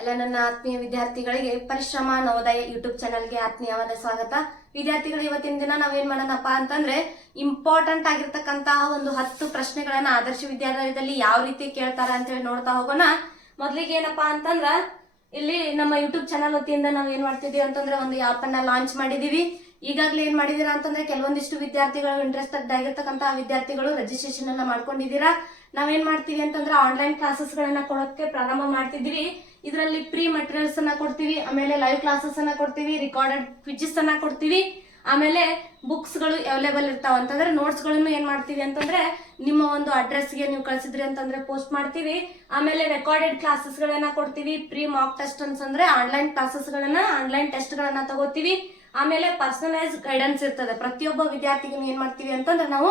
ಎಲ್ಲ ನನ್ನ ಆತ್ಮೀಯ ವಿದ್ಯಾರ್ಥಿಗಳಿಗೆ ಪರಿಶ್ರಮ ನವೋದಯ ಯೂಟ್ಯೂಬ್ ಚಾನಲ್ಗೆ ಆತ್ಮೀಯವಾದ ಸ್ವಾಗತ. ವಿದ್ಯಾರ್ಥಿಗಳು, ಇವತ್ತಿನ ದಿನ ನಾವೇನ್ ಮಾಡೋಣಪ್ಪ ಅಂತಂದ್ರೆ ಇಂಪಾರ್ಟೆಂಟ್ ಆಗಿರ್ತಕ್ಕಂತಹ ಒಂದು 10 ಪ್ರಶ್ನೆಗಳನ್ನ ಆದರ್ಶ ವಿದ್ಯಾಲಯದಲ್ಲಿ ಯಾವ ರೀತಿ ಕೇಳ್ತಾರ ಅಂತ ಹೇಳಿ ನೋಡ್ತಾ ಹೋಗೋಣ. ಮೊದ್ಲಿಗೆ ಏನಪ್ಪಾ ಅಂತಂದ್ರ ಇಲ್ಲಿ ನಮ್ಮ ಯೂಟ್ಯೂಬ್ ಚಾನಲ್ ವತಿಯಿಂದ ನಾವ್ ಏನ್ ಮಾಡ್ತಿದೀವಿ ಅಂತಂದ್ರೆ ಒಂದು ಆಪ್ ಅನ್ನ ಲಾಂಚ್ ಮಾಡಿದೀವಿ. ಈಗಾಗಲೇ ಏನ್ ಮಾಡಿದೀರಾ ಅಂತಂದ್ರೆ ಕೆಲವೊಂದಿಷ್ಟು ವಿದ್ಯಾರ್ಥಿಗಳು ಇಂಟ್ರೆಸ್ಟೆಡ್ ಆಗಿರ್ತಕ್ಕಂತಹ ವಿದ್ಯಾರ್ಥಿಗಳು ರಿಜಿಸ್ಟ್ರೇಷನ್ ಅನ್ನ ಮಾಡ್ಕೊಂಡಿದ್ದೀರಾ. ನಾವೇನ್ ಮಾಡ್ತೀವಿ ಅಂತಂದ್ರೆ ಆನ್ಲೈನ್ ಕ್ಲಾಸಸ್ ಗಳನ್ನ ಕೊಡೋಕೆ ಪ್ರಾರಂಭ ಮಾಡ್ತಿದೀವಿ. ಇದರಲ್ಲಿ ಪ್ರೀ ಮಟೀರಿಯಲ್ಸ್ ಅನ್ನ ಕೊಡ್ತೀವಿ, ಆಮೇಲೆ ಲೈವ್ ಕ್ಲಾಸಸ್ ಅನ್ನ ಕೊಡ್ತೀವಿ, ರಿಕಾರ್ಡೆಡ್ ಕ್ವಿಜಸ್ ಅನ್ನ ಕೊಡ್ತೀವಿ, ಆಮೇಲೆ ಬುಕ್ಸ್ ಗಳು ಅವೈಲೇಬಲ್ ಇರ್ತಾವ. ಅಂತಂದ್ರೆ ನೋಟ್ಸ್ ಗಳನ್ನು ಏನ್ ಮಾಡ್ತೀವಿ ಅಂತಂದ್ರೆ ನಿಮ್ಮ ಒಂದು ಅಡ್ರೆಸ್ ಗೆ ನೀವು ಕಳಿಸಿದ್ರಿ ಅಂತಂದ್ರೆ ಪೋಸ್ಟ್ ಮಾಡ್ತೀವಿ. ಆಮೇಲೆ ರೆಕಾರ್ಡೆಡ್ ಕ್ಲಾಸಸ್ ಗಳನ್ನ ಕೊಡ್ತೀವಿ. ಪ್ರೀ ಮಾಕ್ ಟೆಸ್ಟ್ ಅಂತಂದ್ರೆ ಆನ್ಲೈನ್ ಕ್ಲಾಸಸ್ ಗಳನ್ನ ಆನ್ಲೈನ್ ಟೆಸ್ಟ್ ಗಳನ್ನ ತಗೋತೀವಿ. ಆಮೇಲೆ ಪರ್ಸನಲೈಸ್ ಗೈಡೆನ್ಸ್ ಇರ್ತದೆ. ಪ್ರತಿಯೊಬ್ಬ ವಿದ್ಯಾರ್ಥಿಗೂ ಏನ್ ಮಾಡ್ತೀವಿ ಅಂತಂದ್ರೆ ನಾವು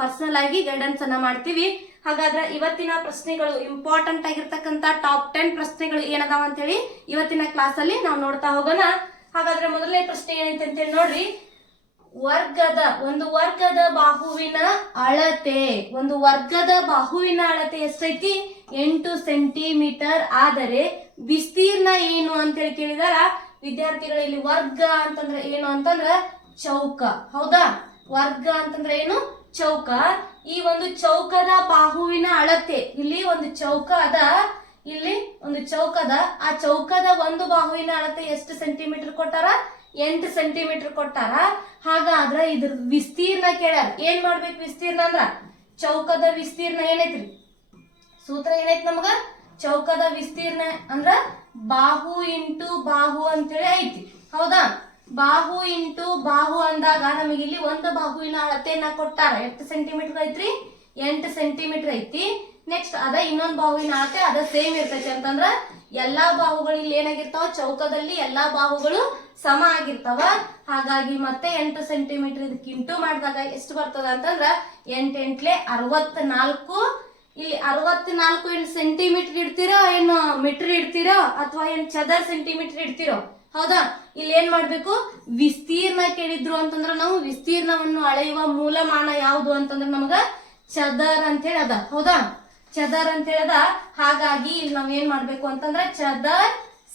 ಪರ್ಸನಲ್ ಆಗಿ ಗೈಡೆನ್ಸ್ ಅನ್ನ ಮಾಡ್ತೀವಿ. ಹಾಗಾದ್ರೆ ಇವತ್ತಿನ ಪ್ರಶ್ನೆಗಳು ಇಂಪಾರ್ಟೆಂಟ್ ಆಗಿರ್ತಕ್ಕಂತ ಟಾಪ್ 10 ಪ್ರಶ್ನೆಗಳು ಏನದಾವ ಅಂತ ಹೇಳಿ ಇವತ್ತಿನ ಕ್ಲಾಸ್ ಅಲ್ಲಿ ನಾವು ನೋಡ್ತಾ ಹೋಗೋಣ. ಹಾಗಾದ್ರೆ ಮೊದಲನೇ ಪ್ರಶ್ನೆ ಏನೈತೆ ಅಂತ ಹೇಳಿ ನೋಡ್ರಿ. ಒಂದು ವರ್ಗದ ಬಾಹುವಿನ ಅಳತೆ ಎಷ್ಟೈತಿ? 8 ಸೆಂಟಿಮೀಟರ್. ಆದರೆ ವಿಸ್ತೀರ್ಣ ಏನು ಅಂತ ಹೇಳಿ ಕೇಳಿದಾರ ವಿದ್ಯಾರ್ಥಿಗಳು. ಇಲ್ಲಿ ವರ್ಗ ಅಂತಂದ್ರೆ ಏನು ಅಂತಂದ್ರ ಚೌಕ. ಹೌದಾ? ವರ್ಗ ಅಂತಂದ್ರೆ ಏನು? ಚೌಕ. ಈ ಒಂದು ಚೌಕದ ಬಾಹುವಿನ ಅಳತೆ, ಇಲ್ಲಿ ಒಂದು ಚೌಕ ಅದ, ಆ ಚೌಕದ ಒಂದು ಬಾಹುವಿನ ಅಳತೆ ಎಷ್ಟು ಸೆಂಟಿಮೀಟರ್ ಕೊಟ್ಟಾರ? 8 ಸೆಂಟಿಮೀಟರ್ ಕೊಟ್ಟಾರ. ಹಾಗಾದ್ರೆ ಇದ್ರ ವಿಸ್ತೀರ್ಣ ಕೇಳ್ಯಾರ. ಏನ್ ಮಾಡ್ಬೇಕು? ವಿಸ್ತೀರ್ಣ ಅಂದ್ರ ಚೌಕದ ವಿಸ್ತೀರ್ಣ ಏನೈತ್ರಿ? ಸೂತ್ರ ಏನೈತಿ ನಮಗ? ಚೌಕದ ವಿಸ್ತೀರ್ಣ ಅಂದ್ರ ಬಾಹು ಇಂಟು ಬಾಹು ಅಂತೇಳಿ ಐತಿ. ಹೌದಾ? ಬಾಹು ಇಂಟು ಬಾಹು ಅಂದಾಗ ನಮಗೆ ಇಲ್ಲಿ ಒಂದು ಬಾಹುವಿನ ಅಳತೆಯನ್ನ ಕೊಟ್ಟಾರ. ಎಷ್ಟು ಸೆಂಟಿಮೀಟರ್ ಐತ್ರಿ? 8 ಸೆಂಟಿಮೀಟರ್ ಐತಿ. ನೆಕ್ಸ್ಟ್ ಅದ ಇನ್ನೊಂದು ಬಾಹುವಿನ ಅಳತೆ ಅದ ಸೇಮ್ ಇರ್ತೈತಿ. ಅಂತಂದ್ರ ಎಲ್ಲಾ ಬಾಹುಗಳು ಇಲ್ಲಿ ಏನಾಗಿರ್ತಾವ? ಚೌಕದಲ್ಲಿ ಎಲ್ಲಾ ಬಾಹುಗಳು ಸಮ ಆಗಿರ್ತಾವ. ಹಾಗಾಗಿ ಮತ್ತೆ 8 ಸೆಂಟಿಮೀಟರ್ ಇದಕ್ಕೆ ಇಂಟು ಮಾಡಿದಾಗ ಎಷ್ಟು ಬರ್ತದ ಅಂತಂದ್ರ 8 8 64. ಇಲ್ಲಿ 64 ಏನು ಸೆಂಟಿಮೀಟರ್ ಇಡ್ತೀರೋ, ಏನು ಮೀಟರ್ ಇಡ್ತೀರೋ, ಅಥವಾ ಏನ್ ಚದರ್ ಸೆಂಟಿಮೀಟರ್ ಇಡ್ತೀರೋ? ಹೌದಾ? ಇಲ್ಲಿ ಏನ್ ಮಾಡ್ಬೇಕು? ವಿಸ್ತೀರ್ಣ ಕೇಳಿದ್ರು ಅಂತಂದ್ರ ನಾವು ವಿಸ್ತೀರ್ಣವನ್ನು ಅಳೆಯುವ ಮೂಲಮಾನ ಯಾವುದು ಅಂತಂದ್ರ ನಮಗ ಚದರ್ ಅಂತ ಹೇಳಿ ಅದ. ಹೌದಾ? ಚದರ್ ಅಂತ ಹೇಳದ. ಹಾಗಾಗಿ ಇಲ್ಲಿ ನಾವ್ ಏನ್ ಮಾಡ್ಬೇಕು ಅಂತಂದ್ರ ಚದರ್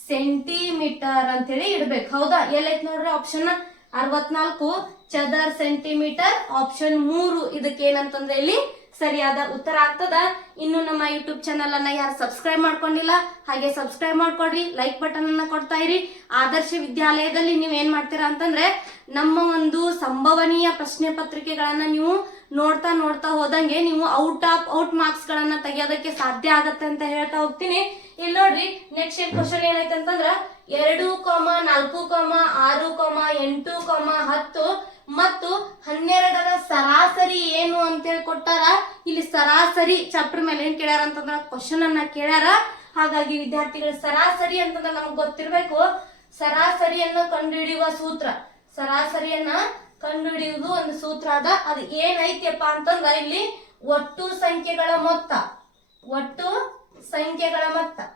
ಸೆಂಟಿಮೀಟರ್ ಅಂತ ಹೇಳಿ ಇಡ್ಬೇಕು. ಹೌದಾ? ಎಲ್ಲೈತ್ ನೋಡ್ರಿ ಆಪ್ಷನ್ 64 ಚದರ್ ಸೆಂಟಿಮೀಟರ್. ಆಪ್ಷನ್ 3 ಇದಕ್ಕೆ ಏನಂತಂದ್ರೆ ಇಲ್ಲಿ ಸರಿಯಾದ ಉತ್ತರ ಆಗ್ತದ. ಇನ್ನು ನಮ್ಮ ಯೂಟ್ಯೂಬ್ ಚಾನಲ್ ಅನ್ನ ಯಾರು ಸಬ್ಸ್ಕ್ರೈಬ್ ಮಾಡ್ಕೊಂಡಿಲ್ಲ ಹಾಗೆ ಸಬ್ಸ್ಕ್ರೈಬ್ ಮಾಡ್ಕೊಡ್ರಿ, ಲೈಕ್ ಬಟನ್ ಅನ್ನ ಕೊಡ್ತಾ ಇರಿ. ಆದರ್ಶ ವಿದ್ಯಾಲಯದಲ್ಲಿ ನೀವ್ ಏನ್ ಮಾಡ್ತೀರಾ ಅಂತಂದ್ರೆ ನಮ್ಮ ಒಂದು ಸಂಭವನೀಯ ಪ್ರಶ್ನೆ ಪತ್ರಿಕೆಗಳನ್ನ ನೀವು ನೋಡ್ತಾ ಹೋದಂಗೆ ನೀವು ಔಟ್ ಮಾರ್ಕ್ಸ್ ಗಳನ್ನ ತೆಗೆಯೋದಕ್ಕೆ ಸಾಧ್ಯ ಆಗತ್ತೆ ಅಂತ ಹೇಳ್ತಾ ಹೋಗ್ತೀನಿ. ಇಲ್ಲಿ ನೋಡ್ರಿ, ನೆಕ್ಸ್ಟ್ ಕ್ವಶನ್ ಏನೈತೆ ಅಂತಂದ್ರ 2, 4, 6, 8, 10 ಮತ್ತು 12ರ ಸರಾಸರಿ ಏನು ಅಂತೇಳಿ ಕೊಟ್ಟಾರ. ಇಲ್ಲಿ ಸರಾಸರಿ ಚಾಪ್ಟರ್ ಮೇಲೆ ಏನ್ ಕೇಳ್ಯಾರ ಅಂತಂದ್ರ ಕ್ವಶನ್ ಅನ್ನ ಕೇಳ್ಯಾರ. ಹಾಗಾಗಿ ವಿದ್ಯಾರ್ಥಿಗಳ ಸರಾಸರಿ ಅಂತಂದ್ರೆ ನಮಗ್ ಗೊತ್ತಿರ್ಬೇಕು. ಸರಾಸರಿಯನ್ನು ಕಂಡುಹಿಡಿಯುವ ಸೂತ್ರ, ಸರಾಸರಿಯನ್ನ ಕಂಡುಹಿಡಿಯುವುದು ಒಂದು ಸೂತ್ರ ಅದ. ಅದು ಏನೈತಿಯಪ್ಪ ಅಂತಂದ್ರ ಇಲ್ಲಿ ಒಟ್ಟು ಸಂಖ್ಯೆಗಳ ಮೊತ್ತ,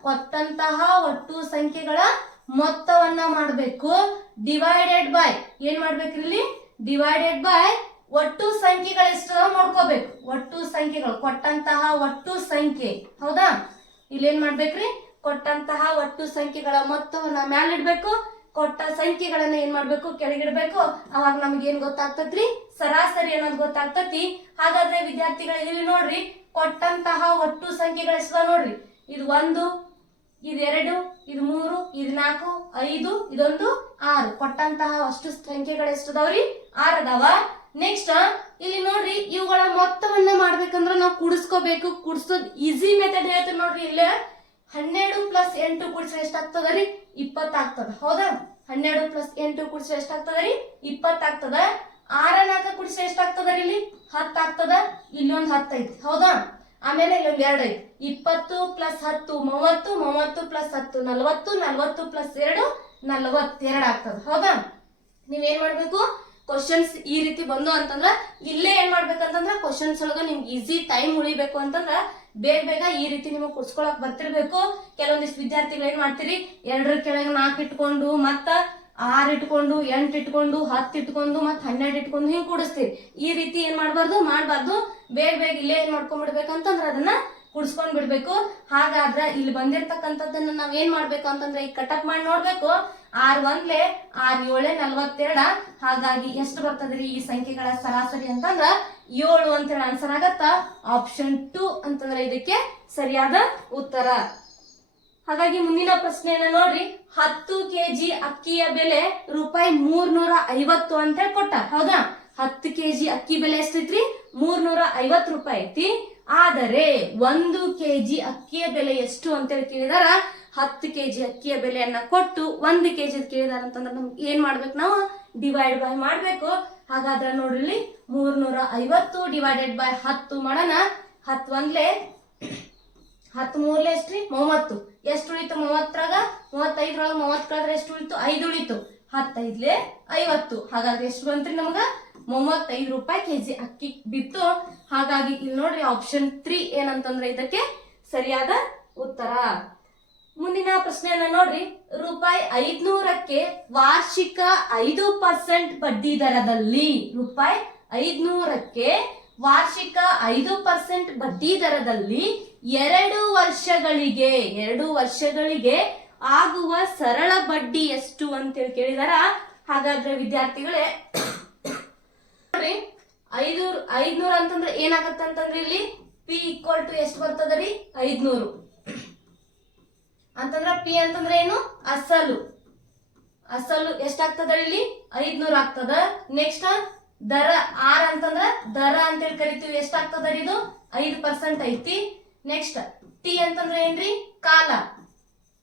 ಕೊಟ್ಟಂತಹ ಒಟ್ಟು ಸಂಖ್ಯೆಗಳ ಮೊತ್ತವನ್ನ ಮಾಡ್ಬೇಕು. ಡಿವೈಡೆಡ್ ಬೈ ಏನ್ ಮಾಡ್ಬೇಕು? ಇಲ್ಲಿ ಡಿವೈಡೆಡ್ ಬೈ ಒಟ್ಟು ಸಂಖ್ಯೆಗಳು ಎಷ್ಟು ಮಾಡ್ಕೋಬೇಕು. ಒಟ್ಟು ಸಂಖ್ಯೆಗಳು, ಕೊಟ್ಟಂತಹ ಒಟ್ಟು ಸಂಖ್ಯೆ. ಹೌದಾ? ಇಲ್ಲಿ ಏನ್ ಮಾಡ್ಬೇಕ್ರಿ? ಕೊಟ್ಟಂತಹ ಒಟ್ಟು ಸಂಖ್ಯೆಗಳ ಮೊತ್ತವನ್ನ ಮ್ಯಾಲಿಡ್ಬೇಕು, ಕೊಟ್ಟ ಸಂಖ್ಯೆಗಳನ್ನ ಏನ್ ಮಾಡ್ಬೇಕು? ಕೆಳಗಿಡ್ಬೇಕು. ಅವಾಗ ನಮ್ಗೆ ಏನ್ ಗೊತ್ತಾಗ್ತತ್ರಿ? ಸರಾಸರಿ ಅನ್ನೋದು ಗೊತ್ತಾಗ್ತತಿ. ಹಾಗಾದ್ರೆ ವಿದ್ಯಾರ್ಥಿಗಳು ಇಲ್ಲಿ ನೋಡ್ರಿ, ಕೊಟ್ಟಂತಹ ಒಟ್ಟು ಸಂಖ್ಯೆಗಳು ಎಷ್ಟದ ನೋಡ್ರಿ. ಇದು 1, ಇದು 2, ಇದು 3, ಇದು 4, 5, ಇದೊಂದು 6. ಕೊಟ್ಟಂತಹ ಅಷ್ಟು ಸಂಖ್ಯೆಗಳು ಎಷ್ಟದವ್ರಿ? 6 ಅದಾವ. ನೆಕ್ಸ್ಟ್ ಇಲ್ಲಿ ನೋಡ್ರಿ, ಇವುಗಳ ಮೊತ್ತವನ್ನ ಮಾಡ್ಬೇಕಂದ್ರ ನಾವು ಕೂಡಿಸ್ಕೋಬೇಕು. ಕೂಡಿಸೋದ್ ಈಸಿ ಮೆಥಡ್ ಹೇಳ್ತೀವಿ ನೋಡ್ರಿ. ಇಲ್ಲೇ 12 + 8 ಕೂಡಿಸಿದ್ರೆ ಎಷ್ಟಾಗ್ತದರಿ? 20 ಆಗ್ತದ. ಹೌದಾ? 12 + 8 ಕೂಡಿಸಿದ್ರೆ ಎಷ್ಟಾಗ್ತದರಿ? 20 ಆಗ್ತದ. 6 4 ಕೂಡಿಸಿದ್ರೆ ಎಷ್ಟಾಗ್ತದರಿ? ಇಲ್ಲಿ 10 ಆಗ್ತದ. ಇಲ್ಲೊಂದು 10 ಐತಿ. ಹೌದಾ? ಆಮೇಲೆ ಇಲ್ಲೊಂದು 2 ಐತಿ. 20 + 10 30, 30 + 10 40, 40 + 2 42 ಆಗ್ತದ. ಹೌದಾ? ನೀವೇನ್ ಮಾಡ್ಬೇಕು? ಕ್ವಶನ್ಸ್ ಈ ರೀತಿ ಬಂದು ಅಂತಂದ್ರ ಇಲ್ಲೇ ಏನ್ ಮಾಡ್ಬೇಕಂತಂದ್ರ ಕ್ವಶನ್ಸ್ ಒಳಗ ನಿಮ್ಗೆ ಈಸಿ ಟೈಮ್ ಉಳಿಬೇಕು ಅಂತಂದ್ರ ಬೇಗ ಈ ರೀತಿ ನಿಮಗೆ ಕುಡ್ಸ್ಕೊಳಕ್ ಬರ್ತಿರ್ಬೇಕು. ಕೆಲವೊಂದಿಷ್ಟು ವಿದ್ಯಾರ್ಥಿಗಳು ಏನ್ ಮಾಡ್ತೀರಿ? 2ರ ಕೆಳಗೆ 4 ಇಟ್ಕೊಂಡು, ಮತ್ತ 6 ಇಟ್ಕೊಂಡು, 8 ಇಟ್ಕೊಂಡು, 10 ಇಟ್ಕೊಂಡು, ಮತ್ 12 ಇಟ್ಕೊಂಡು ಹಿಂಗ್ ಕೂಡಿಸ್ತೀರಿ. ಈ ರೀತಿ ಏನ್ ಮಾಡ್ಬಾರ್ದು. ಬೇಗ ಇಲ್ಲೇ ಏನ್ ಮಾಡ್ಕೊಂಡ್ಬಿಡ್ಬೇಕಂತಂದ್ರ ಅದನ್ನ ಕುಡ್ಸ್ಕೊಂಡ್ ಬಿಡ್ಬೇಕು. ಹಾಗಾದ್ರೆ ಇಲ್ಲಿ ಬಂದಿರ್ತಕ್ಕಂಥದ್ದನ್ನ ನಾವ್ ಏನ್ ಮಾಡ್ಬೇಕು ಅಂತಂದ್ರೆ ಈಗ ಕಟಪ್ ಮಾಡಿ ನೋಡ್ಬೇಕು. 6 1 6 7 42. ಹಾಗಾಗಿ ಎಷ್ಟು ಬರ್ತದ್ರಿ ಈ ಸಂಖ್ಯೆಗಳ ಸರಾಸರಿ ಅಂತಂದ್ರ 7 ಅಂತ ಹೇಳಿ ಆನ್ಸರ್ ಆಗತ್ತ. ಆಪ್ಷನ್ 2 ಅಂತಂದ್ರೆ ಇದಕ್ಕೆ ಸರಿಯಾದ ಉತ್ತರ. ಹಾಗಾಗಿ ಮುಂದಿನ ಪ್ರಶ್ನೆಯನ್ನ ನೋಡ್ರಿ. 10 ಕೆಜಿ ಅಕ್ಕಿಯ ಬೆಲೆ ₹350 ಅಂತ ಹೇಳಿ ಕೊಟ್ಟ. ಹೌದಾ? 10 ಕೆಜಿ ಅಕ್ಕಿ ಬೆಲೆ ಎಷ್ಟೈತ್ರಿ? ₹350 ಐತಿ. ಆದರೆ 1 ಕೆಜಿ ಅಕ್ಕಿಯ ಬೆಲೆ ಎಷ್ಟು ಅಂತೇಳಿ ಕೇಳಿದಾರ. 10 ಕೆಜಿ ಅಕ್ಕಿಯ ಬೆಲೆಯನ್ನ ಕೊಟ್ಟು 1 ಕೆಜಿ ಕೇಳಿದಾರ ಅಂತಂದ್ರೆ ನಮ್ಗೆ ಏನ್ ಮಾಡ್ಬೇಕು? ನಾವು ಡಿವೈಡ್ ಬೈ ಮಾಡ್ಬೇಕು. ಹಾಗಾದ್ರೆ ನೋಡ್ರಿ 350 ಡಿವೈಡೆಡ್ ಬೈ 10 ಮಾಡೋಣ. 10 1 10 3 ಎಷ್ಟ್ರಿ? 30. ಎಷ್ಟು ಉಳಿತು? 30ರಾಗ 35ರೊಳಗ 30 ಕಳೆದ್ರೆ ಎಷ್ಟು ಉಳಿತು? 5 ಉಳಿತು. 10 5 50. ಹಾಗಾದ್ರೆ ಎಷ್ಟು ಬಂತ್ರಿ ನಮಗ? ₹35 ಕೆಜಿ ಅಕ್ಕಿ ಬಿತ್ತು. ಹಾಗಾಗಿ ಇಲ್ಲಿ ನೋಡ್ರಿ ಆಪ್ಷನ್ 3 ಏನಂತಂದ್ರೆ ಇದಕ್ಕೆ ಸರಿಯಾದ ಉತ್ತರ. ಮುಂದಿನ ಪ್ರಶ್ನೆಯನ್ನ ನೋಡ್ರಿ. ₹500ಕ್ಕೆ ವಾರ್ಷಿಕ 5% ಬಡ್ಡಿ ದರದಲ್ಲಿ ₹500ಕ್ಕೆ ವಾರ್ಷಿಕ 5% ಬಡ್ಡಿ ದರದಲ್ಲಿ 2 ವರ್ಷಗಳಿಗೆ ಆಗುವ ಸರಳ ಬಡ್ಡಿ ಎಷ್ಟು ಅಂತೇಳಿ ಕೇಳಿದಾರ. ಹಾಗಾದ್ರೆ ವಿದ್ಯಾರ್ಥಿಗಳೇ 500 ಅಂತಂದ್ರೆ ಏನಾಗತ್ತ ಅಂತಂದ್ರೆ ಇಲ್ಲಿ ಪಿ ಈಕ್ವಲ್ ಟು ಎಷ್ಟು ಬರ್ತದ ರೀ? 500 ಅಂತಂದ್ರ ಪಿ ಅಂತಂದ್ರೆ ಏನು? ಅಸಲು ಎಷ್ಟಾಗ್ತದ ಇಲ್ಲಿ? 500 ಆಗ್ತದ. ನೆಕ್ಸ್ಟ್ ದರ ಆರ್ ಅಂತಂದ್ರ ದರ ಅಂತೇಳಿ ಕರಿತೀವಿ. ಎಷ್ಟಾಗ್ತದ ಇದು? 5% ಐತಿ. ನೆಕ್ಸ್ಟ್ ಟಿ ಅಂತಂದ್ರೆ ಏನ್ರಿ? ಕಾಲ.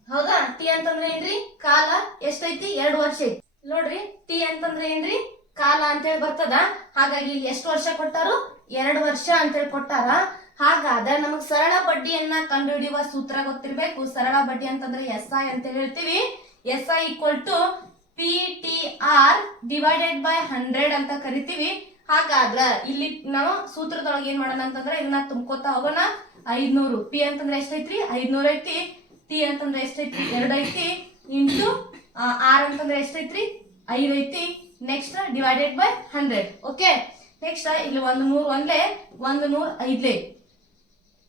ಹೌದಾ? ಟಿ ಅಂತಂದ್ರೆ ಏನ್ರಿ? ಕಾಲ ಎಷ್ಟೈತಿ? 2 ವರ್ಷ ಐತಿ. ನೋಡ್ರಿ ಟಿ ಅಂತಂದ್ರೆ ಏನ್ರಿ? ಕಾಲ ಅಂತೇಳಿ ಬರ್ತದ. ಹಾಗಾಗಿ ಇಲ್ಲಿ ಎಷ್ಟು ವರ್ಷ ಕೊಟ್ಟಾರು? 2 ವರ್ಷ ಅಂತೇಳಿ ಕೊಟ್ಟಾರ. ಹಾಗಾದ್ರೆ ನಮಗ್ ಸರಳ ಬಡ್ಡಿಯನ್ನ ಕಂಡುಹಿಡಿಯುವ ಸೂತ್ರ ಗೊತ್ತಿರ್ಬೇಕು. ಸರಳ ಬಡ್ಡಿ ಅಂತಂದ್ರೆ SI ಅಂತ ಹೇಳ್ತೀವಿ. SI equal to PTR divided by 100 ಅಂತ ಕರಿತೀವಿ. ಹಾಗಾದ್ರ ಇಲ್ಲಿ ನಾವು ಸೂತ್ರದೊಳಗೆ ಏನ್ ಮಾಡೋಣ ಅಂತಂದ್ರೆ ಇದನ್ನ ತುಂಬ್ಕೋತಾ ಹೋಗೋಣ. 500 ಪಿ ಅಂತಂದ್ರೆ ಎಷ್ಟೈತ್ರಿ? 500 ಐತಿ. ಟಿ ಅಂತಂದ್ರೆ ಎಷ್ಟೈತ್ರಿ? 2 ಐತಿ. ಇಂಟು ಆರ್ ಅಂತಂದ್ರೆ ಎಷ್ಟೈತ್ರಿ? 5 ಐತಿ. Next divided by 100. Okay. Next ಇಲ್ಲಿ 100 1 100 5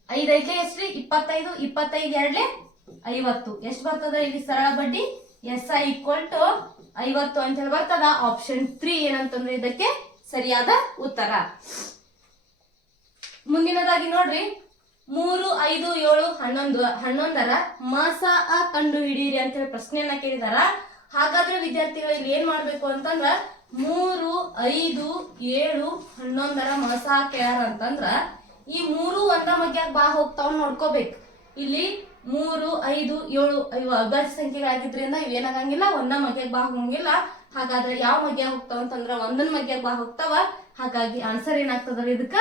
5 5 ಎಷ್ಟ್ರಿ? 25. 25 2 50. ಎಷ್ಟು ಬರ್ತದ ಇಲ್ಲಿ ಸರಳ ಬಡ್ಡಿ? SI ಈಕ್ವಲ್ ಟು 50 ಅಂತ ಹೇಳಿ ಬರ್ತದ. ಆಪ್ಷನ್ 3 ಏನಂತಂದ್ರೆ ಇದಕ್ಕೆ ಸರಿಯಾದ ಉತ್ತರ. ಮುಂದಿನದಾಗಿ ನೋಡ್ರಿ. 3 5 7 11ರ ಮಸಅ ಕಂಡು ಹಿಡಿಯಿರಿ ಅಂತ ಹೇಳಿ ಪ್ರಶ್ನೆಯನ್ನ ಕೇಳಿದಾರ. ಹಾಗಾದ್ರೆ ವಿದ್ಯಾರ್ಥಿಗಳಿಗೆ ಏನ್ ಮಾಡ್ಬೇಕು ಅಂತಂದ್ರ 3 5 7 11ರ ಮಸಅ ಕೇಳಾರ ಅಂತಂದ್ರ ಈ 3 ಒಂದ ಮಗ್ಯಾಗ ಬಾ ಹೋಗ್ತಾವ್ ನೋಡ್ಕೋಬೇಕು. ಇಲ್ಲಿ 3 5 7 ಇವು ಅವಿಭಾಜ್ಯ ಸಂಖ್ಯೆಗಳಾಗಿದ್ರಿಂದ ಇವೇನಾಗಂಗಿಲ್ಲ, ಒಂದ ಮಗ್ಯಾಗ ಬಾ ಹೋಗಂಗಿಲ್ಲ. ಹಾಗಾದ್ರೆ ಯಾವ ಮಗ್ಯಾಗ ಹೋಗ್ತಾವ ಅಂತಂದ್ರ ಒಂದನ್ ಮಗ್ಯಾಗ ಬಾ ಹೋಗ್ತಾವ. ಹಾಗಾಗಿ ಆನ್ಸರ್ ಏನಾಗ್ತದ ಇದಕ್ಕ?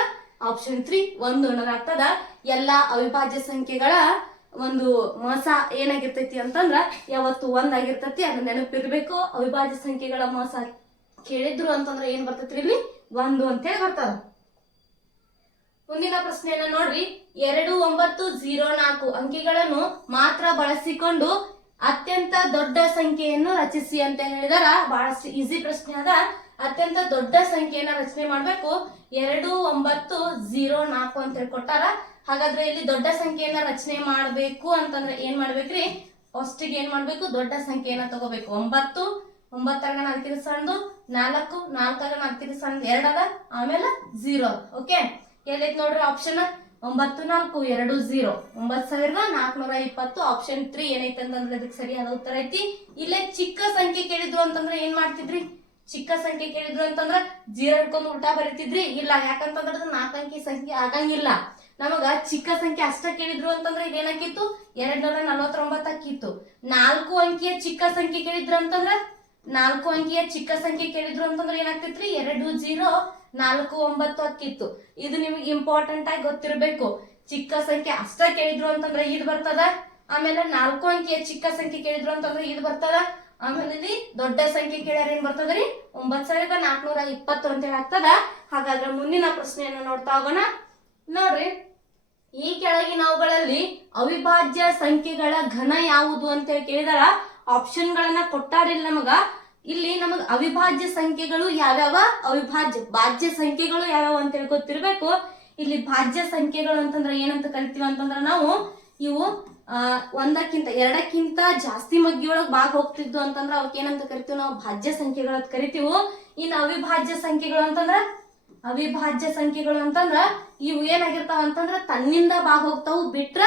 ಆಪ್ಷನ್ 3 1 ಆಗ್ತದ. ಎಲ್ಲಾ ಅವಿಭಾಜ್ಯ ಸಂಖ್ಯೆಗಳ ಒಂದು ಮೋಸ ಏನಾಗಿರ್ತೈತಿ ಅಂತಂದ್ರ ಯಾವತ್ತು 1 ಆಗಿರ್ತೈತಿ. ಅದನ್ನ ನೆನಪಿರ್ಬೇಕು. ಅವಿಭಾಜ್ಯ ಸಂಖ್ಯೆಗಳ ಮೋಸ ಕೇಳಿದ್ರು ಅಂತಂದ್ರ ಏನ್ ಬರ್ತೈತ್ರಿ? ಇಲ್ಲಿ 1 ಅಂತ ಹೇಳಿ ಬರ್ತದ. ಮುಂದಿನ ಪ್ರಶ್ನೆಯನ್ನ ನೋಡ್ರಿ. 2904 ಅಂಕಿಗಳನ್ನು ಮಾತ್ರ ಬಳಸಿಕೊಂಡು ಅತ್ಯಂತ ದೊಡ್ಡ ಸಂಖ್ಯೆಯನ್ನು ರಚಿಸಿ ಅಂತ ಹೇಳಿದಾರ. ಬಹಳಷ್ಟು ಈಸಿ ಪ್ರಶ್ನೆ ಅದ. ಅತ್ಯಂತ ದೊಡ್ಡ ಸಂಖ್ಯೆಯನ್ನ ರಚನೆ ಮಾಡ್ಬೇಕು. 2904 ಅಂತ ಹೇಳಿ ಕೊಟ್ಟಾರ. ಹಾಗಾದ್ರೆ ಇಲ್ಲಿ ದೊಡ್ಡ ಸಂಖ್ಯೆಯನ್ನ ರಚನೆ ಮಾಡ್ಬೇಕು ಅಂತಂದ್ರೆ ಏನ್ ಮಾಡ್ಬೇಕ್ರಿ? ಫಸ್ಟ್ ಏನ್ ಮಾಡ್ಬೇಕು? ದೊಡ್ಡ ಸಂಖ್ಯೆಯನ್ನ ತಗೋಬೇಕು. 9 9ರ ನಾಲ್ಕಿನ ಸಣ್ಣದು, 4 4ರ ನಾಲ್ಕಿನ ಸಣ್ಣದು 2 ಅದ, ಆಮೇಲೆ 0. ಓಕೆ. ಎಲ್ಲೈತಿ ನೋಡ್ರಿ ಆಪ್ಷನ್? 9 4 2 0 9420. ಆಪ್ಷನ್ 3 ಏನೈತೆ ಅಂತಂದ್ರೆ ಅದಕ್ಕೆ ಸರಿಯಾದ ಉತ್ತರ ಐತಿ. ಇಲ್ಲೇ ಚಿಕ್ಕ ಸಂಖ್ಯೆ ಕೇಳಿದ್ರು ಅಂತಂದ್ರೆ ಏನ್ ಮಾಡ್ತಿದ್ರಿ? ಚಿಕ್ಕ ಸಂಖ್ಯೆ ಕೇಳಿದ್ರು ಅಂತಂದ್ರ 0 ಹಿಡ್ಕೊಂಡು ಉಲ್ಟಾ ಬರೀತಿದ್ರಿ. ಇಲ್ಲ, ಯಾಕಂತಂದ್ರ 4 ಅಂಕಿ ಸಂಖ್ಯೆ ಆಗಂಗಿಲ್ಲ. ನಮಗ ಚಿಕ್ಕ ಸಂಖ್ಯೆ ಅಷ್ಟ ಕೇಳಿದ್ರು ಅಂತಂದ್ರೆ ಇದೇನಾಕಿತ್ತು? 249 ಆಕಿತ್ತು. 4 ಅಂಕಿಯ ಚಿಕ್ಕ ಸಂಖ್ಯೆ ಕೇಳಿದ್ರು ಅಂತಂದ್ರ 4 ಅಂಕಿಯ ಚಿಕ್ಕ ಸಂಖ್ಯೆ ಕೇಳಿದ್ರು ಅಂತಂದ್ರೆ ಏನಾಗ್ತಿತ್ರಿ? 2 0 4 9 ಆಕಿತ್ತು. ಇದು ನಿಮ್ಗೆ ಇಂಪಾರ್ಟೆಂಟ್ ಆಗಿ ಗೊತ್ತಿರ್ಬೇಕು. ಚಿಕ್ಕ ಸಂಖ್ಯೆ ಅಷ್ಟ ಕೇಳಿದ್ರು ಅಂತಂದ್ರೆ ಇದು ಬರ್ತದ. ಆಮೇಲೆ 4 ಅಂಕಿಯ ಚಿಕ್ಕ ಸಂಖ್ಯೆ ಕೇಳಿದ್ರು ಅಂತಂದ್ರೆ ಇದು ಬರ್ತದ. ಆಮೇಲೆ ಇಲ್ಲಿ ದೊಡ್ಡ ಸಂಖ್ಯೆ ಕೇಳ್ಯಾರ ಏನ್ ಬರ್ತದ್ರಿ? 9420 ಅಂತ ಹೇಳಿ ಆಗ್ತದ. ಹಾಗಾದ್ರೆ ಮುಂದಿನ ಪ್ರಶ್ನೆಯನ್ನ ನೋಡ್ತಾ ಹೋಗೋಣ. ನೋಡ್ರಿ, ಈ ಕೆಳಗಿನವುಗಳಲ್ಲಿ ಅವಿಭಾಜ್ಯ ಸಂಖ್ಯೆಗಳ ಘನ ಯಾವುದು ಅಂತ ಹೇಳಿ ಕೇಳಿದಾರ. ಆಪ್ಷನ್ ಗಳನ್ನ ಕೊಟ್ಟಾರಿಲ್ಲ ನಮಗ. ಇಲ್ಲಿ ನಮಗ ಅವಿಭಾಜ್ಯ ಸಂಖ್ಯೆಗಳು ಯಾವ್ಯಾವ, ಭಾಜ್ಯ ಸಂಖ್ಯೆಗಳು ಯಾವ್ಯಾವ ಅಂತ ಹೇಳಿ ಗೊತ್ತಿರ್ಬೇಕು. ಇಲ್ಲಿ ಭಾಜ್ಯ ಸಂಖ್ಯೆಗಳು ಅಂತಂದ್ರೆ ಏನಂತ ಕರಿತೀವಿ ಅಂತಂದ್ರೆ ನಾವು ಇವು ಒಂದಕ್ಕಿಂತ ಎರಡಕ್ಕಿಂತ ಜಾಸ್ತಿ ಮಗ್ಗಿಯೊಳಗೆ ಭಾಗ ಹೋಗ್ತಿದ್ದು ಅಂತಂದ್ರೆ ಅವಕ್ಕೆ ಏನಂತ ಕರಿತೀವಿ ನಾವು ಭಾಜ್ಯ ಸಂಖ್ಯೆಗಳು ಅಂತ ಕರಿತೀವಿ. ಇನ್ನು ಅವಿಭಾಜ್ಯ ಸಂಖ್ಯೆಗಳು ಅಂತಂದ್ರ ಇವು ಏನಾಗಿರ್ತಾವ ಅಂತಂದ್ರ ತನ್ನಿಂದ ಭಾಗ ಹೋಗ್ತಾವು, ಬಿಟ್ರ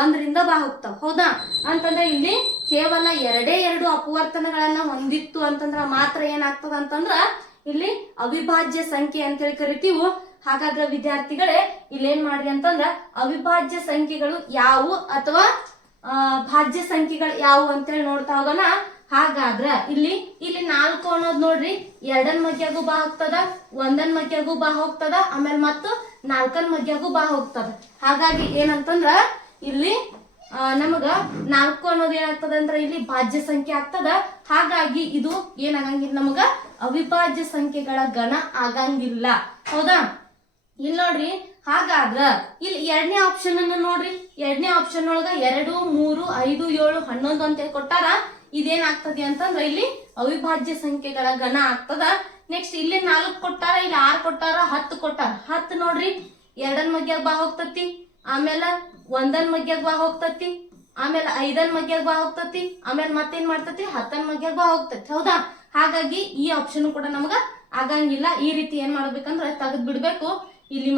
ಒಂದರಿಂದ ಭಾಗ ಹೋಗ್ತಾವ. ಹೌದಾ? ಅಂತಂದ್ರೆ ಇಲ್ಲಿ ಕೇವಲ ಎರಡು ಅಪವರ್ತನಗಳನ್ನ ಹೊಂದಿತ್ತು ಅಂತಂದ್ರ ಮಾತ್ರ ಏನಾಗ್ತದ ಅಂತಂದ್ರ ಇಲ್ಲಿ ಅವಿಭಾಜ್ಯ ಸಂಖ್ಯೆ ಅಂತೇಳಿ ಕರಿತೀವಿ. ಹಾಗಾದ್ರೆ ವಿದ್ಯಾರ್ಥಿಗಳೇ ಇಲ್ಲೇನ್ ಮಾಡ್ರಿ ಅಂತಂದ್ರ ಅವಿಭಾಜ್ಯ ಸಂಖ್ಯೆಗಳು ಯಾವುವು ಅಥವಾ ಭಾಜ್ಯ ಸಂಖ್ಯೆಗಳು ಯಾವುವು ಅಂತೇಳಿ ನೋಡ್ತಾ ಹೋಗೋಣ. ಹಾಗಾದ್ರ ಇಲ್ಲಿ 4 ಅನ್ನೋದು ನೋಡ್ರಿ, 2ನ್ ಮಗ್ಯಾಗೂ ಬಾ ಹೋಗ್ತದ, 1ನ್ ಮಗ್ಯಾಗೂ ಬಾ ಹೋಗ್ತದ, ಆಮೇಲೆ ಮತ್ತು 4ನ್ ಮಗ್ಯಾಗೂ ಬಾ ಹೋಗ್ತದ. ಹಾಗಾಗಿ ಏನಂತಂದ್ರ ಇಲ್ಲಿ ನಮಗ 4 ಅನ್ನೋದು ಏನಾಗ್ತದ ಅಂದ್ರ ಇಲ್ಲಿ ಭಾಜ್ಯ ಸಂಖ್ಯೆ ಆಗ್ತದ. ಹಾಗಾಗಿ ಇದು ಏನಾಗಂಗಿಲ್ಲ, ನಮಗ ಅವಿಭಾಜ್ಯ ಸಂಖ್ಯೆಗಳ ಗಣ ಆಗಂಗಿಲ್ಲ. ಹೌದಾ? ಇಲ್ಲಿ ನೋಡ್ರಿ, ಹಾಗಾದ್ರ ಇಲ್ಲಿ 2ನೇ ಆಪ್ಷನ್ ಅನ್ನ ನೋಡ್ರಿ. 2ನೇ ಆಪ್ಷನ್ ಒಳಗ 2, 3, 5, 7, 11 ಅಂತ ಕೊಟ್ಟಾರ. ಇದೇನಾಗ್ತದೆ ಅಂತಂದ್ರ ಇಲ್ಲಿ ಅವಿಭಾಜ್ಯ ಸಂಖ್ಯೆಗಳ ಗಣ ಆಗ್ತದ. ನೆಕ್ಸ್ಟ್ ಇಲ್ಲಿ 4 ಕೊಟ್ಟಾರ, ಇಲ್ಲಿ 6 ಕೊಟ್ಟಾರ, 10 ಕೊಟ್ಟಾರ. 10 ನೋಡ್ರಿ 2ನ್ ಮಗ್ಯಾಗ ಬಾ ಹೋಗ್ತತಿ, ಆಮೇಲೆ 1ನ್ ಮಗ್ಯಾಗ ಬಾ ಹೋಗ್ತತಿ, ಆಮೇಲೆ 5ನ್ ಮಗ್ಯಾಗ ಬಾ ಹೋಗ್ತತಿ, ಆಮೇಲೆ ಮತ್ತೇನ್ ಮಾಡ್ತತಿ 10ನ್ ಮಗ್ಯಾಗ ಬಾ ಹೋಗ್ತತಿ. ಹೌದಾ? ಹಾಗಾಗಿ ಈ ಆಪ್ಷನ್ ಕೂಡ ನಮಗ ಆಗಂಗಿಲ್ಲ. ಈ ರೀತಿ ಏನ್ ಮಾಡ್ಬೇಕಂದ್ರ ತೆಗೆದ್ ಬಿಡ್ಬೇಕು. ಇಲ್ಲಿ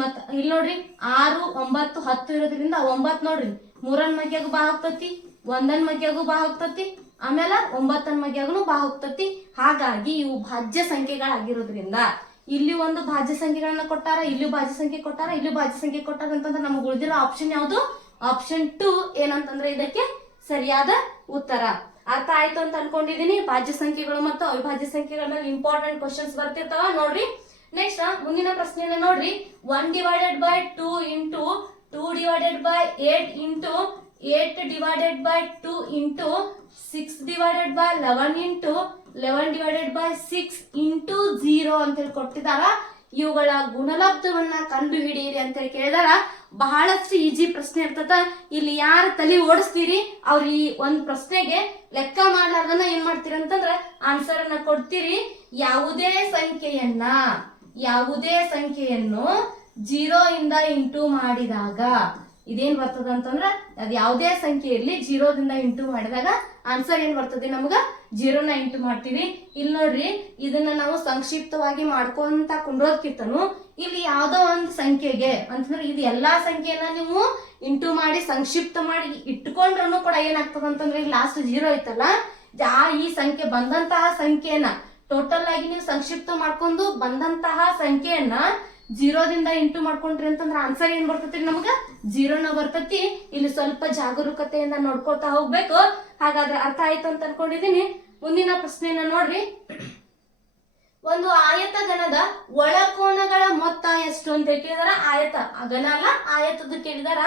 ನೋಡ್ರಿ 6, 9, 10 ಇರೋದ್ರಿಂದ 9 ನೋಡ್ರಿ 3ನ್ ಮಗ್ಯಾಗ ಬಾ ಹೋಗ್ತತಿ, 1ನ್ ಮಗ್ಯಾಗೂ ಬಾ ಹೋಗ್ತತಿ, ಆಮೇಲೆ 9ನ್ ಮಗ್ಯಾಗೂ ಬಾ ಹೋಗ್ತತಿ. ಹಾಗಾಗಿ ಇವು ಭಾಜ್ಯ ಸಂಖ್ಯೆಗಳಾಗಿರೋದ್ರಿಂದ ಇಲ್ಲಿ ಒಂದು ಭಾಜ್ಯ ಸಂಖ್ಯೆಗಳನ್ನ ಕೊಟ್ಟಾರ, ಇಲ್ಲಿ ಭಾಜ್ಯ ಸಂಖ್ಯೆ ಕೊಟ್ಟಾರ, ಇಲ್ಲಿ ಭಾಜ್ಯ ಸಂಖ್ಯೆ ಕೊಟ್ಟಾರ ಅಂತಂದ್ರೆ ನಮ್ಗೆ ಉಳಿದಿರೋ ಆಪ್ಷನ್ ಯಾವುದು? ಆಪ್ಷನ್ 2 ಏನಂತಂದ್ರೆ ಇದಕ್ಕೆ ಸರಿಯಾದ ಉತ್ತರ. ಅರ್ಥ ಆಯ್ತು ಅಂತ ಅನ್ಕೊಂಡಿದೀನಿ. ಭಾಜ್ಯ ಸಂಖ್ಯೆಗಳು ಮತ್ತು ಅವಿಭಾಜ್ಯ ಸಂಖ್ಯೆಗಳ ಮೇಲೆ ಇಂಪಾರ್ಟೆಂಟ್ ಕ್ವಶನ್ಸ್ ಬರ್ತಿರ್ತಾವ ನೋಡ್ರಿ. ನೆಕ್ಸ್ಟ್ ಮುಂದಿನ ಪ್ರಶ್ನೆಯನ್ನ ನೋಡ್ರಿ. 1/2 into 2/8 into 8/2 into 6/11 into 11/6 into 0 ಅಂತ ಹೇಳಿ ಕೊಟ್ಟಿದಾರ. ಇವುಗಳ ಗುಣಲಬ್ಧವನ್ನ ಕಂಡು ಹಿಡಿಯಿರಿ ಅಂತ ಹೇಳಿ ಕೇಳಿದಾರ. ಬಹಳಷ್ಟು ಈಜಿ ಪ್ರಶ್ನೆ ಇರ್ತದ. ಇಲ್ಲಿ ಯಾರು ತಲೆ ಓಡಿಸ್ತೀರಿ ಅವ್ರ ಈ ಒಂದು ಪ್ರಶ್ನೆಗೆ ಲೆಕ್ಕ ಮಾಡ್ಲಾರ್ದನ್ನ ಏನ್ ಮಾಡ್ತೀರಿ ಅಂತಂದ್ರ ಆನ್ಸರ್ ಅನ್ನ ಕೊಡ್ತೀರಿ. ಯಾವುದೇ ಸಂಖ್ಯೆಯನ್ನು 0 ಇಂದ ಇಂಟು ಮಾಡಿದಾಗ ಇದೇನ್ ಬರ್ತದ ಅಂತಂದ್ರ ಅದ್ ಯಾವುದೇ ಸಂಖ್ಯೆ ಇರ್ಲಿ 0 ದಿಂದ ಇಂಟು ಮಾಡಿದಾಗ ಆನ್ಸರ್ ಏನ್ ಬರ್ತದೆ ನಮಗ 0ನ ಇಂಟು ಮಾಡ್ತೀವಿ. ಇಲ್ಲಿ ನೋಡ್ರಿ, ಇದನ್ನ ನಾವು ಸಂಕ್ಷಿಪ್ತವಾಗಿ ಮಾಡ್ಕೊಂತ ಕುಂಡ್ರೋದ್ಕಿಂತನು ಇಲ್ಲಿ ಯಾವ್ದೋ ಒಂದು ಸಂಖ್ಯೆಗೆ ಅಂತಂದ್ರೆ ಇದು ಎಲ್ಲಾ ಸಂಖ್ಯೆನ ನೀವು ಇಂಟು ಮಾಡಿ ಸಂಕ್ಷಿಪ್ತ ಮಾಡಿ ಇಟ್ಕೊಂಡ್ರೂ ಕೂಡ ಏನಾಗ್ತದ ಅಂತಂದ್ರೆ ಈಗ ಲಾಸ್ಟ್ 0 ಐತಲ್ಲ, ಈ ಸಂಖ್ಯೆ ಬಂದಂತಹ ಸಂಖ್ಯೆನ ಟೋಟಲ್ ಆಗಿ ನೀವು ಸಂಕ್ಷಿಪ್ತ ಮಾಡ್ಕೊಂಡು ಬಂದಂತಹ ಸಂಖ್ಯೆಯನ್ನ 0 ದಿಂದ ಇಂಟು ಮಾಡ್ಕೊಂಡ್ರಿ ಅಂತಂದ್ರೆ ಆನ್ಸರ್ ಏನ್ ಬರ್ತತಿ ನಮಗ 0ನ ಬರ್ತತಿ. ಇಲ್ಲಿ ಸ್ವಲ್ಪ ಜಾಗರೂಕತೆಯಿಂದ ನೋಡ್ಕೊತಾ ಹೋಗ್ಬೇಕು. ಹಾಗಾದ್ರೆ ಅರ್ಥ ಆಯ್ತು ಅಂತ ಅನ್ಕೊಂಡಿದೀನಿ. ಮುಂದಿನ ಪ್ರಶ್ನೆಯನ್ನ ನೋಡ್ರಿ. ಒಂದು ಆಯತಗಣದ ಒಳಕೋನಗಳ ಮೊತ್ತ ಎಷ್ಟು ಅಂತ ಕೇಳಿದಾರ. ಆಯತ ಗಣ ಅಲ್ಲ, ಆಯತದ ಕೇಳಿದಾರ.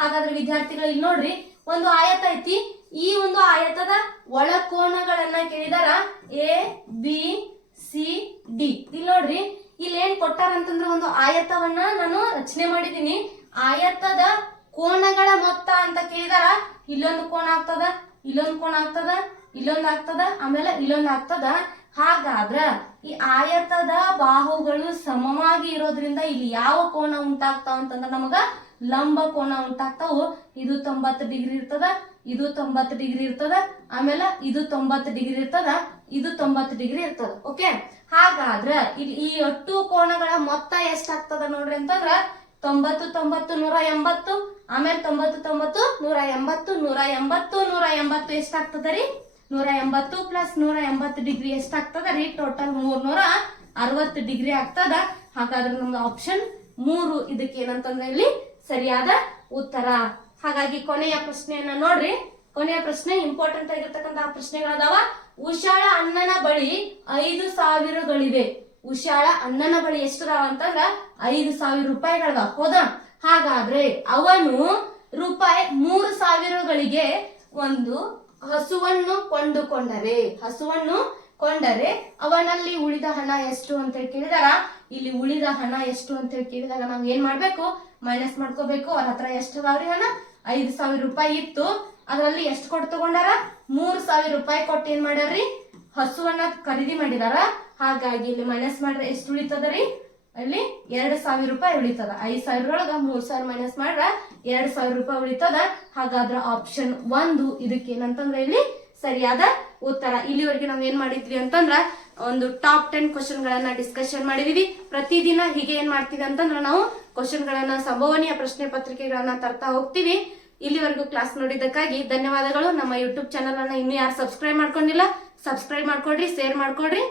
ಹಾಗಾದ್ರೆ ವಿದ್ಯಾರ್ಥಿಗಳು ಇಲ್ಲಿ ನೋಡ್ರಿ, ಒಂದು ಆಯತ ಐತಿ. ಈ ಒಂದು ಆಯತದ ಒಳಕೋನಗಳನ್ನ ಕೇಳಿದಾರ. A, B, C, D. ಇಲ್ಲಿ ನೋಡ್ರಿ, ಇಲ್ಲಿ ಏನ್ ಕೊಟ್ಟಾರ ಅಂತಂದ್ರೆ ಒಂದು ಆಯತವನ್ನ ನಾನು ರಚನೆ ಮಾಡಿದೀನಿ. ಆಯತದ ಕೋನಗಳ ಮೊತ್ತ ಅಂತ ಕೇಳಿದಾರ. ಇಲ್ಲೊಂದು ಕೋನ ಆಗ್ತದ, ಇಲ್ಲೊಂದು ಕೋನ ಆಗ್ತದ, ಇಲ್ಲೊಂದು ಆಗ್ತದ, ಆಮೇಲೆ ಇಲ್ಲೊಂದು ಆಗ್ತದ. ಹಾಗಾದ್ರ ಈ ಆಯತದ ಬಾಹುಗಳು ಸಮವಾಗಿ ಇರೋದ್ರಿಂದ ಇಲ್ಲಿ ಯಾವ ಕೋನ ಉಂಟಾಗ್ತಾವ ಅಂತಂದ್ರೆ ನಮಗ ಲಂಬ ಕೋನ ಉಂಟಾಗ್ತಾವು. ಇದು 90 ಡಿಗ್ರಿ ಇರ್ತದ, ಇದು 90 ಡಿಗ್ರಿ ಇರ್ತದ, ಆಮೇಲೆ ಇದು 90 ಡಿಗ್ರಿ ಇರ್ತದ, ಇದು 90 ಡಿಗ್ರಿ ಇರ್ತದ. ಓಕೆ, ಹಾಗಾದ್ರ ಇಲ್ಲಿ ಈ 8 ಕೋನಗಳ ಮೊತ್ತ ಎಷ್ಟಾಗ್ತದ ನೋಡ್ರಿ ಅಂತಂದ್ರ 90, 90, 180, ಆಮೇಲೆ 90, 90, 180, 180, 180 ಎಷ್ಟಾಗ್ತದ ರೀ? 180 ಪ್ಲಸ್ 180 ಡಿಗ್ರಿ ಎಷ್ಟಾಗ್ತದ ರೀ? ಟೋಟಲ್ 360 ಡಿಗ್ರಿ ಆಗ್ತದ. ಹಾಗಾದ್ರೆ ನಮ್ದು ಆಪ್ಷನ್ 3 ಇದಕ್ಕೆ ಏನಂತಂದ್ರೆ ಇಲ್ಲಿ ಸರಿಯಾದ ಉತ್ತರ. ಹಾಗಾಗಿ ಕೊನೆಯ ಪ್ರಶ್ನೆಯನ್ನ ನೋಡ್ರಿ. ಕೊನೆಯ ಪ್ರಶ್ನೆ ಇಂಪಾರ್ಟೆಂಟ್ ಆಗಿರ್ತಕ್ಕಂತಹ ಪ್ರಶ್ನೆಗಳದಾವ. ಉಷಾಳ ಅಣ್ಣನ ಬಳಿ 5,000ಗಳಿವೆ. ಉಷಾಳ ಅಣ್ಣನ ಬಳಿ ಎಷ್ಟದಾವ ಅಂತಂದ್ರ 5,000 ರೂಪಾಯಿಗಳದಾವ. ಹೌದಾ? ಹಾಗಾದ್ರೆ ಅವನು ರೂಪಾಯಿ 3,000ಗಳಿಗೆ ಒಂದು ಹಸುವನ್ನು ಕೊಂಡರೆ ಅವನಲ್ಲಿ ಉಳಿದ ಹಣ ಎಷ್ಟು ಅಂತ ಹೇಳಿ ಕೇಳಿದಾರ. ಇಲ್ಲಿ ಉಳಿದ ಹಣ ಎಷ್ಟು ಅಂತ ಹೇಳಿ ಕೇಳಿದಾಗ ನಾವ್ ಏನ್ ಮಾಡ್ಬೇಕು? ಮೈನಸ್ ಮಾಡ್ಕೋಬೇಕು. ಅವ್ರ ಹತ್ರ ಎಷ್ಟು ಅದಾವ್ರಿ ಹಣ? 5,000 ರೂಪಾಯಿ ಇತ್ತು. ಅದರಲ್ಲಿ ಎಷ್ಟು ಕೊಟ್ಟು ತಗೊಂಡಾರ? 3,000 ರೂಪಾಯಿ ಕೊಟ್ಟು ಏನ್ ಮಾಡ್ಯಾರ್ರಿ? ಹಸುವನ್ನ ಖರೀದಿ ಮಾಡಿದಾರ. ಹಾಗಾಗಿ ಇಲ್ಲಿ ಮೈನಸ್ ಮಾಡ್ರೆ ಎಷ್ಟು ಉಳಿತದ ರೀ? ಅಲ್ಲಿ 2,000 ರೂಪಾಯಿ ಉಳಿತದ. 5,000 ಒಳಗ 3,000 ಮೈನಸ್ ಮಾಡ್ರ 2,000 ರೂಪಾಯಿ ಉಳಿತದ. ಹಾಗಾದ್ರ ಆಪ್ಷನ್ 1 ಇದಕ್ಕೆ ಏನಂತಂದ್ರೆ ಇಲ್ಲಿ ಸರಿಯಾದ ಉತ್ತರ. ಇಲ್ಲಿವರೆಗೆ ನಾವ್ ಏನ್ ಮಾಡಿದ್ವಿ ಅಂತಂದ್ರ ಒಂದು ಟಾಪ್ 10 ಕ್ವಶನ್ ಗಳನ್ನ ಡಿಸ್ಕಷನ್ ಮಾಡಿದೀವಿ. ಪ್ರತಿದಿನ ಹೀಗೆ ಏನ್ ಮಾಡ್ತೀವಿ ಅಂತಂದ್ರ ನಾವು ಕ್ವಶನ್ ಗಳನ್ನ, ಸಂಭವನೀಯ ಪ್ರಶ್ನೆ ಪತ್ರಿಕೆಗಳನ್ನ ತರ್ತಾ ಹೋಗ್ತೀವಿ. ಇಲ್ಲಿವರೆಗೂ ಕ್ಲಾಸ್ ನೋಡಿದ್ದಕ್ಕಾಗಿ ಧನ್ಯವಾದಗಳು. ನಮ್ಮ ಯೂಟ್ಯೂಬ್ ಚಾನಲ್ ಅನ್ನ ಇನ್ನೂ ಯಾರು ಸಬ್ಸ್ಕ್ರೈಬ್ ಮಾಡ್ಕೊಂಡಿಲ್ಲ, ಸಬ್ಸ್ಕ್ರೈಬ್ ಮಾಡ್ಕೊಡ್ರಿ, ಶೇರ್ ಮಾಡ್ಕೊಡ್ರಿ.